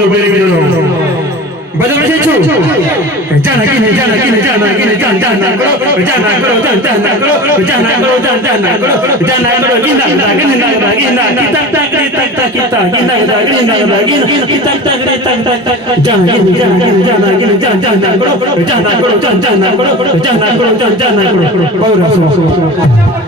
baru beri dulu. Baca baca cu. Jangan kini, jangan kini, jangan kini, jangan kro, jangan kro, jangan kro, jangan kro, jangan kro, jangan kro. Gina, gina, gina. Kita tak kita kita. Gina, gina, gina. Kita tak kita. Jangan kini, jangan kini, jangan kini, jangan kro, jangan kro, jangan kro, jangan kro, jangan kro. Baru.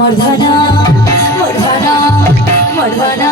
मर्दाना मर्दाना मर्दाना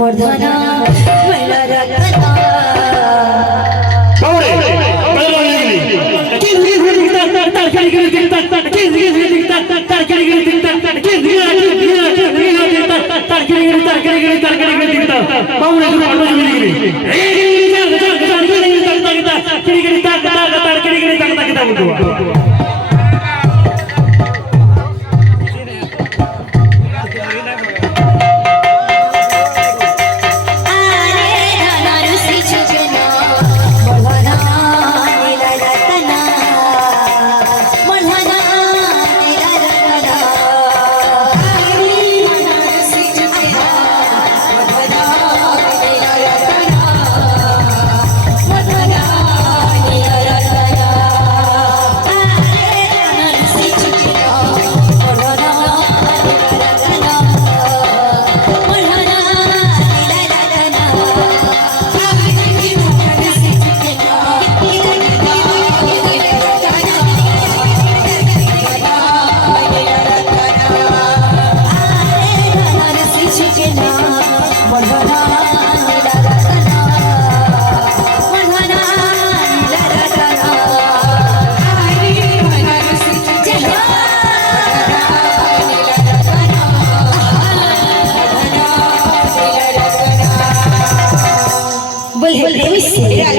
मर्दाना मला रत्ना बावरे किंदी दिखता तरकारी दिखता किंदी दिखता तरकारी दिखता किंदी दिखता तरकारी दिखता बावरे तू पाठवून दिली